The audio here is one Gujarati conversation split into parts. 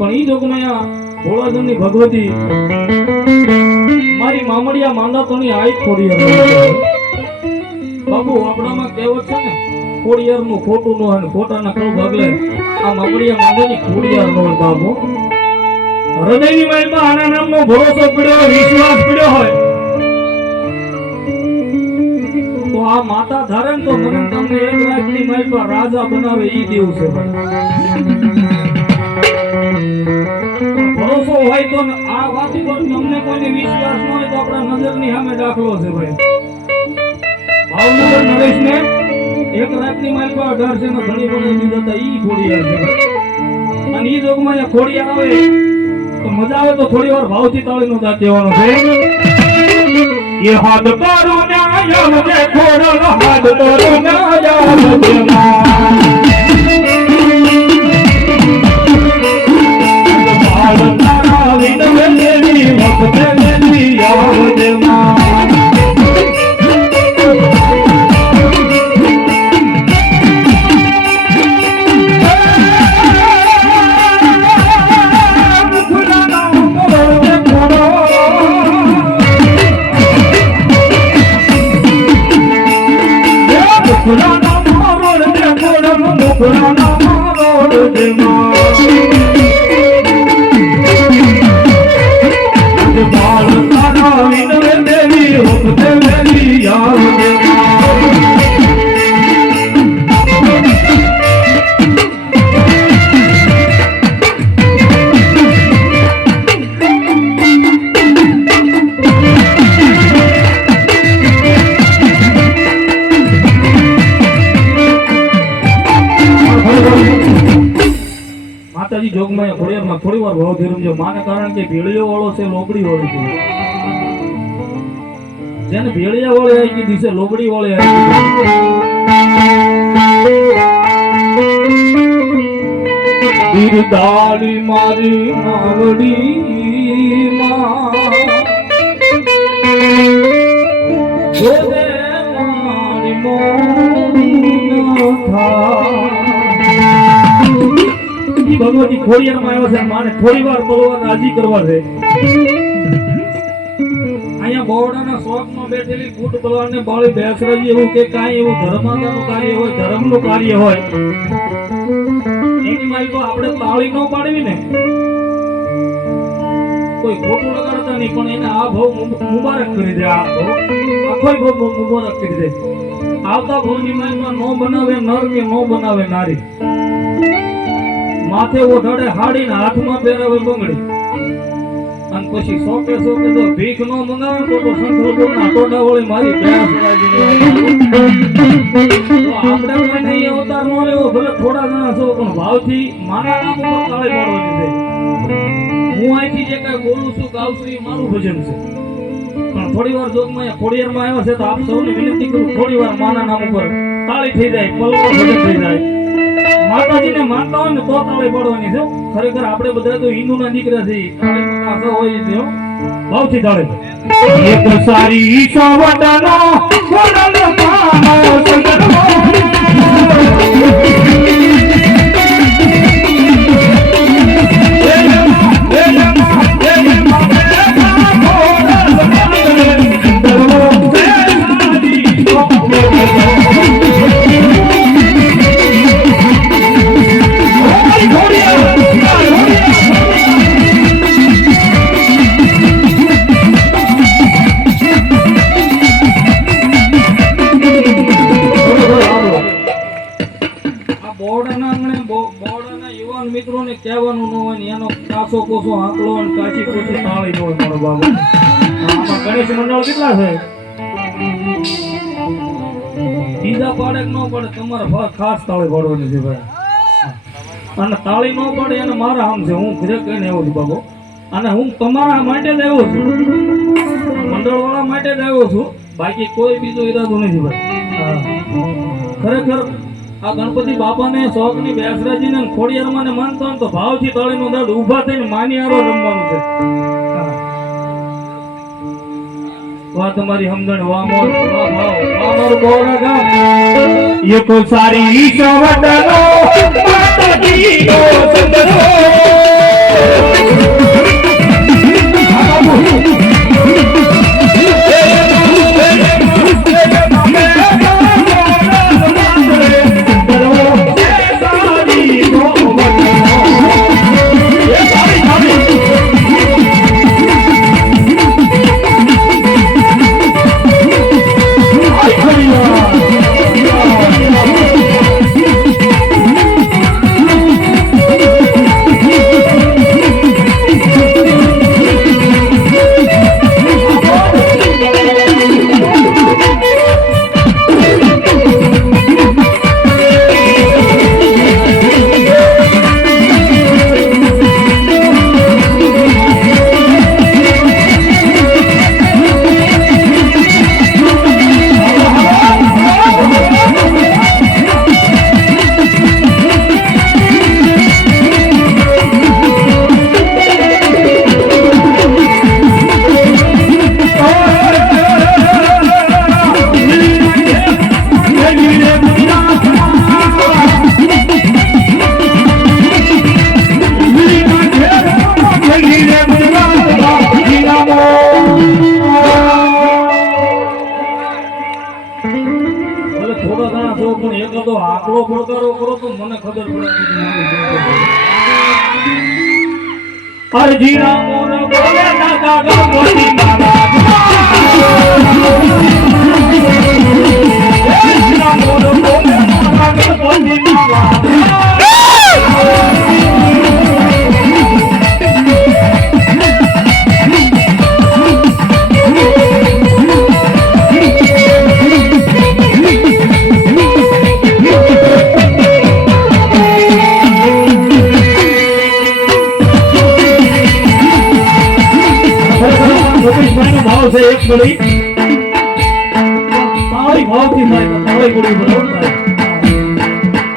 પણ ઈ જોગમાયા ભોળાધનની ભગવતી મારી મામડિયા માંદાતોની આઈ ખોડિયાર બાબુ આપણામાં કહેવત છે ને ખોડિયાર નું ખોટું નો અને ખોટાના કળ ભાગલે આ મામડિયા માંદાની ખોડિયાર નો બાબુ હૃદયની માલમાં આના નામનો ભરોસો પડ્યો વિશ્વાસ પડ્યો હોય તો આ માતા ધારણ તો મને તમને એક રાતની માલ પર રાજા બનાવે ઈ દેવું છે ભરોસો હોય તો આ વાત પર તમને કોઈને વિશ્વાસ ન હોય તો આપણા નજરની સામે દાખલો છે ભાઈ ભાવનગર નરેશને એક રાતની માલ પર 1800 નો ધણી બનાવી દીધા હતા ઈ ખોડિયાર છે અને ઈ જોગમાં ખોડિયાર આવે તો મજા આવે તો થોડી વાર ભાવથી તાળીનો દાંત દેવાનો છે ये हाथ करो न्याय मुझे छोड़ो हाथ करो न्याय मुझे बाल तारा विद मेरी वक्त मेरी याद માતાજી જોગમાં ખોડિયારમાં થોડી વાર ભાવ ધીરમજો માને કારણ કે ભેળિયો વાળો છે લોબડી વાળી છે જેને ભેળિયા વાળે આવી ગઈ દિશે લોબડી વાળે આવી ગઈ બિરદાળી મારી માવડી માં જોદે મારી મોડી ભગવતી ખોડિયારમાં આવ્યો છે માને થોડી વાર બોલવા રાજી કરવા છે અહીંયા બોવડાના શોખમાં બેઠેલી કૂટ બલવાનને બાળી બેસરાજી એવું કે કાંઈ એવું ધર્માદાનું કાર્ય હોય ધર્મનું કાર્ય હોય એની મારી તો આપણે તાળી ન પાડવી ને કોઈ ખોટું લગાડતા નહીં પણ એને આ ભાવ મુબારક કરી દે આ ભાવ આખો ભાવ મુબારક કરી દે આવતા ભાવની મારીમાં ન બનાવે નર કે ન બનાવે નારી માથે ઓઢાડે હાડીને હાથમાં પહેરાવે બંગડી અને પછી સોકે સોકે તો ભીખ નો મંગાવે તો સંતરોના ટોડા વળી મારી બેસરાજી તો આપણે કોઈ નહીં અવતાર નો લેવો ભલે થોડા જણા છો પણ ભાવથી મારા નામ ઉપર તાળી પાડવાની છે હું અહીંથી જે કઈ બોલું છું ગાઉં છું એ મારું ભજન છે પણ થોડી વાર જોગમાં ખોડિયારમાં આવ્યો છે તો આપ સૌને વિનંતી કરું થોડી વાર માના નામ ઉપર તાળી થઈ જાય પલકો ભજન થઈ જાય માતાજીને માનતા હોય ને તો તાળી પાડવાની છે ખરેખર આપણે બધા તો હિન્દુના દીકરા છે તાળી આશા હોય છે ભાવથી તાળી એક સારી સવદનો કોડલ પાનો સંગરવો મિત્રોને કહેવાનું ન હોય ને એનો કાસો કોસો આંકડો અને કાચી કોસી તાળી ન હોય મારો બાબુ આમાં ગણેશ મંડળ કેટલા છે બીજા પાડે કે ન પડે તમારે ખાસ તાળી પાડવાની છે ભાઈ. અને તાળી ન પડે એને મારા આમ છે. હું ઘરે કહીને આવ્યો છું બાબુ, અને હું તમારા માટે જ આવ્યો છું, મંડળવાળા માટે જ આવ્યો છું, બાકી કોઈ બીજો ઈરાદો નથી ભાઈ. ખરેખર આ ગણપતિ બાપાને શોખની બેસરાજીને ખોડિયારમાંને માનતો હોય ને તો ભાવથી તાળીનો દાદ ઊભા થઈને માનિયારો રમવાનું છે. વાહ તમારી સમજણ, વાહ મોર, વાહ ભાવ, વાહ મારું બોરા ગામ. ये तो सारी सवदनो माताजी नो संदनो આકડો પડકારો કરો તો મને ખબર પડે. अर्जी रामो न बोले ना कागा मोती माला अर्जी रामो न बोले ना कागा मोती माला भाव से एक बड़ी ताली भाव की भाई ताली बड़ी बराबर है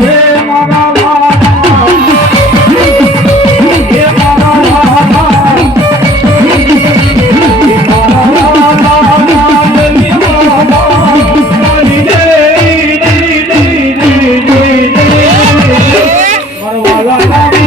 हे मारा वाला हे मारा वाला हे मारा वाला मेरी माला मेरी दे मारा वाला मेरी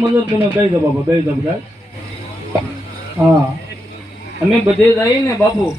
મંદિર તમે કહી દો બાપુ, કહી દો બધા. હા અમે બધે જઈએ ને બાપુ